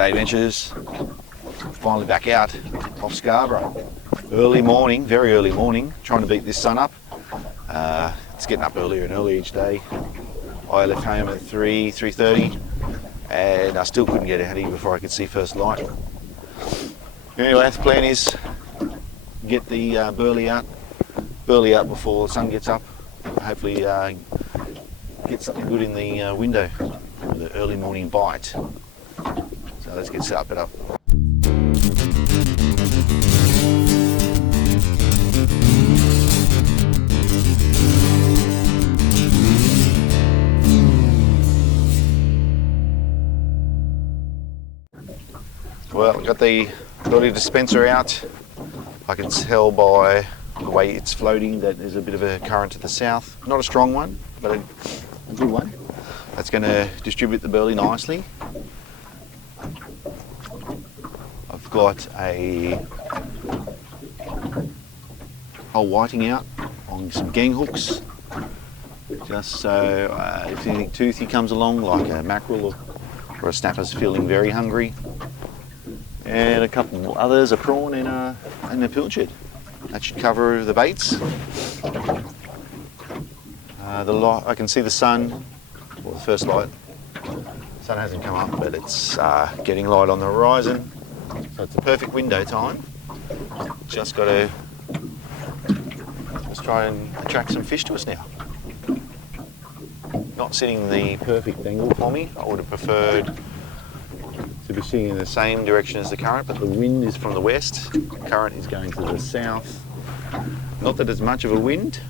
Day adventures. Finally back out off Scarborough. Early morning, very early morning, trying to beat this sun up. It's getting up earlier and earlier each day. I left home at 3:30 and I still couldn't get out here before I could see first light. Anyway, the plan is get the burley out before the sun gets up. Hopefully get something good in the window, the early morning bite. So let's get set up. Well, I've got the burley dispenser out. I can tell by the way it's floating that there's a bit of a current to the south. Not a strong one, but a good one. That's going to distribute the burley nicely. I've got a whole whiting out on some gang hooks, just so if anything toothy comes along, like a mackerel or a snapper's feeling very hungry. And a couple others, a prawn and a pilchard. That should cover the baits. I can see the sun, well, the first light. The sun hasn't come up, but it's getting light on the horizon. So it's a perfect window time. Just got to try and attract some fish to us now. Not setting the perfect angle for me. I would have preferred to be sitting in the same direction as the current, but the wind is from the west. The current is going to the south. Not that it's much of a wind.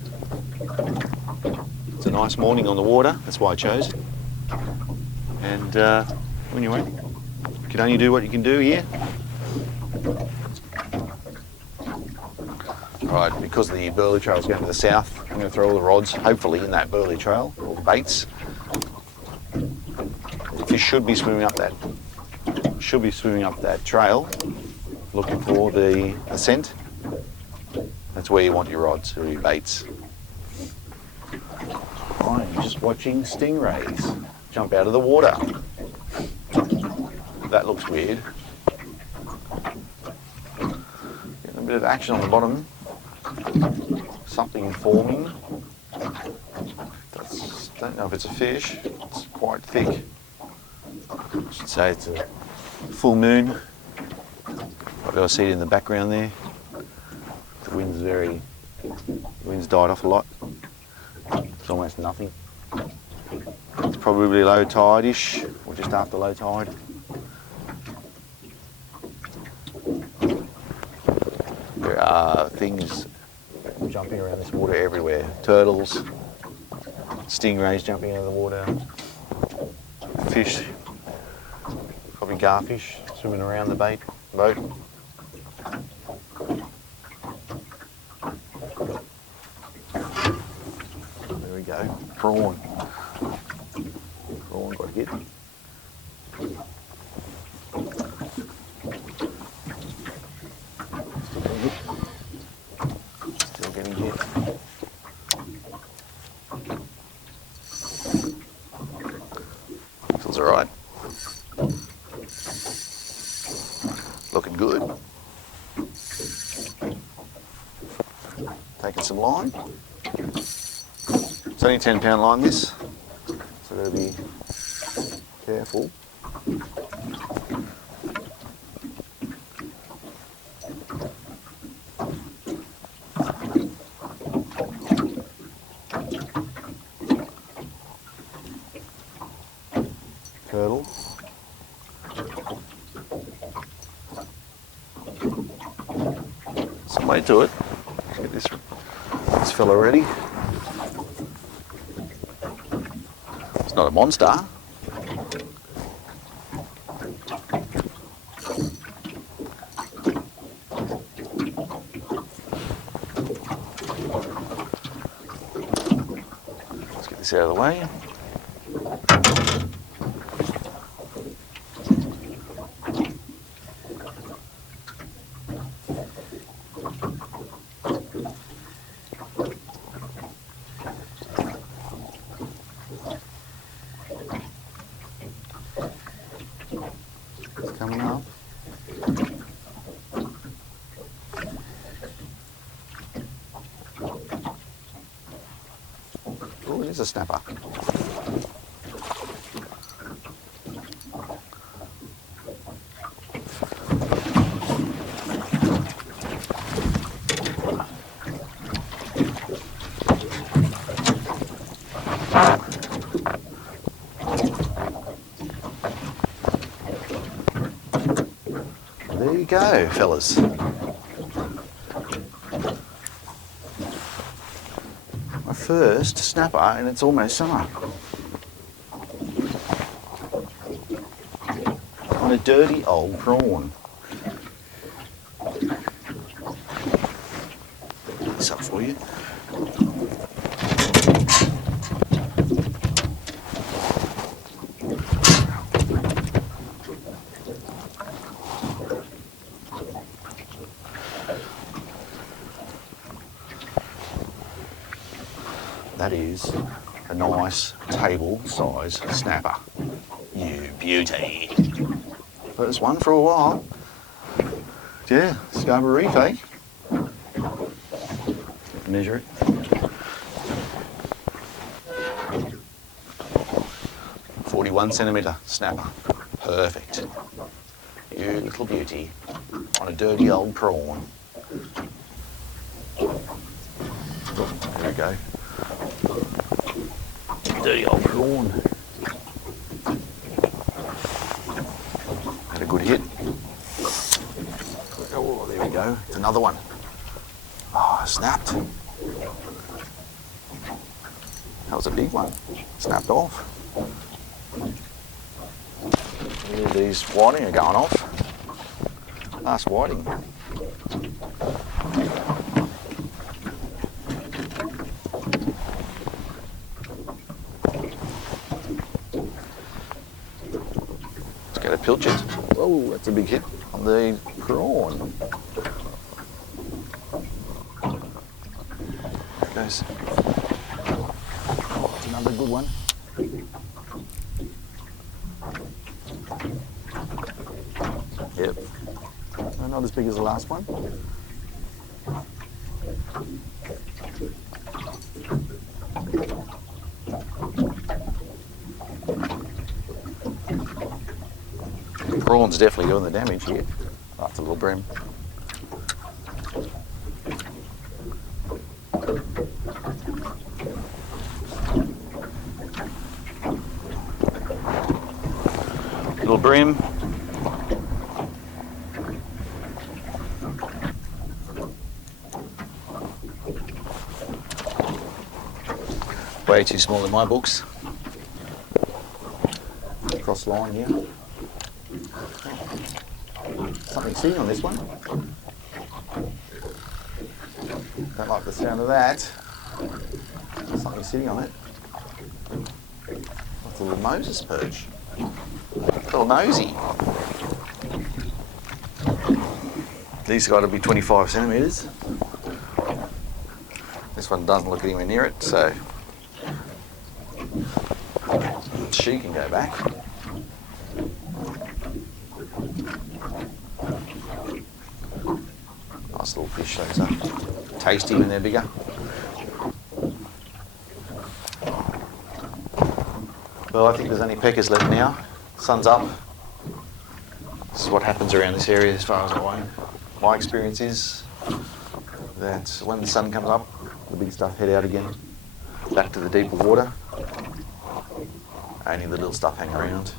It's a nice morning on the water, that's why I chose it. And anyway, you can only do what you can do here. Right, because the burley trail is going to the south, I'm going to throw all the rods, hopefully, in that burley trail, or the baits. The fish should be swimming up that trail, looking for the scent. That's where you want your rods or your baits. I'm just watching stingrays jump out of the water. That looks weird. Getting a bit of action on the bottom. Something forming. Don't know if it's a fish. It's quite thick. I should say it's a full moon. I've got to see it in the background there. The wind's died off a lot. It's almost nothing. It's probably low tide-ish, or just after low tide. There are things jumping around this water everywhere. Turtles, stingrays jumping out of the water, fish, probably garfish swimming around the boat. There we go, prawn got hit. Still getting hit. Feels alright. Looking good. Taking some line. It's only 10-pound line this, so I've got to be careful. Turtle. Some weight to it. Let's get this fella ready. It's not a monster. Let's get this out of the way. It's coming up. Oh, it is a snapper. There you go, fellas. My first snapper, and it's almost summer. On a dirty old prawn. Put this up for you. That is a nice table size snapper. You beauty. First one for a while. Yeah, Scarborough Reef, eh? Measure it. "41 centimetre snapper. Perfect. You little beauty on a dirty old prawn. There we go. Dirty old prawn. Had a good hit. Oh, there we go. It's another one. Oh, snapped. That was a big one. Snapped off. These whiting are going off. Last whiting. Get a pilchard. Oh, that's a big hit on the prawn. There goes. Oh, another good one. Yep. Not as big as the last one. Prawn's definitely doing the damage here. Oh, it's a little bream. Little bream. Way too small in my books. Cross line here. Something sitting on this one. Don't like the sound of that. Something sitting on it. That's a little Moses perch. A little nosy. These got to be 25 centimetres. This one doesn't look anywhere near it, so she can go back. Nice little fish, those are. Tasty when they're bigger. Well, I think there's only peckers left now. Sun's up. This is what happens around this area as far as I know. My experience is that when the sun comes up, the big stuff head out again, back to the deeper water. Only the little stuff hang around.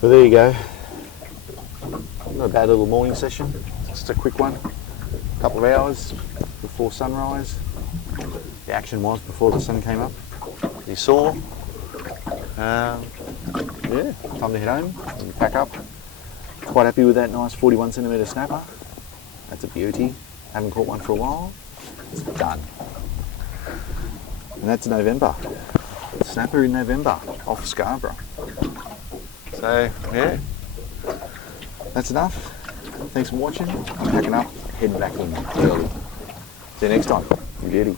Well, there you go. Not a bad little morning session. Just a quick one. A couple of hours before sunrise. The action was before the sun came up. You saw. Yeah, time to head home and pack up. Quite happy with that nice 41 centimetre snapper. That's a beauty. Haven't caught one for a while. It's done. And that's November. Snapper in November off Scarborough. So, yeah, that's enough. Thanks for watching. I'm packing up, heading back in early. See you next time. Beauty.